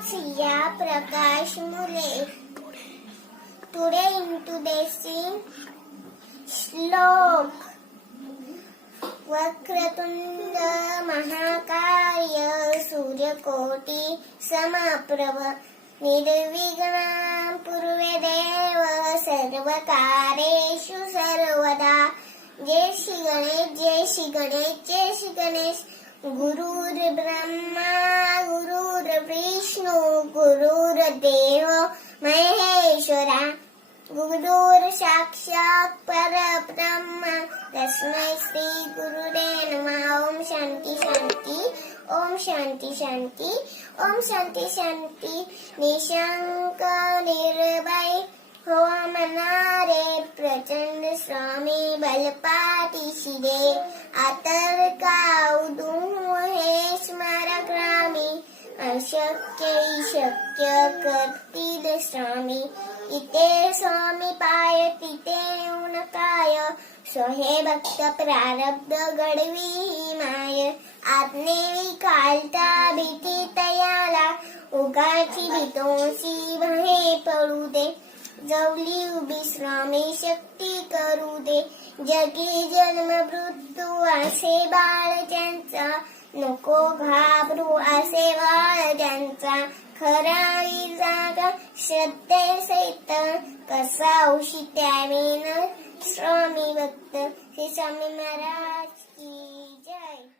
सिया प्रकाश मुले. Today into the श्लोक. वक्रतुंड महाकाय सूर्यकोटि समप्रभ निर्विघ्नं कुरु देव सर्वकारेषु सर्वदा. जय श्री गणेश, जय श्री गणेश, जय श्री गणेश. गुरुर्ब्रह्मा गुरुर्विष्णु गुरुर्देव महेश्वरा. गुरुर् साक्षात् परब्रह्म तस्मै श्री गुरुवे नमः. ओम शांती शांती, ओम शांती शांती, ओम शांती शांती. निशंक निर्भय हो मनारे प्रचंड स्वामी बलपाठीशी दे. आतरका उदू हे स्मारक रामी. अशक्य शक्य करतील स्वामी. इथे स्वामी पाय तिथे उनकाय. सोहे भक्त प्रारब्ध घडवी माय. आज्ञेवी कालता भीती तयाला. उगाची भीतोसी भये पडू दे. जवली उभी स्वामी शक्ती करू दे. जगी जन्म मृत्यू असे बाळ ज्यांचा. नको घाबरू असे बाळ ज्यांचा. खराई जागा श्रद्धे सहित कसा औषी त्यावेन स्वामी भक्त. श्री स्वामी महाराज की जय.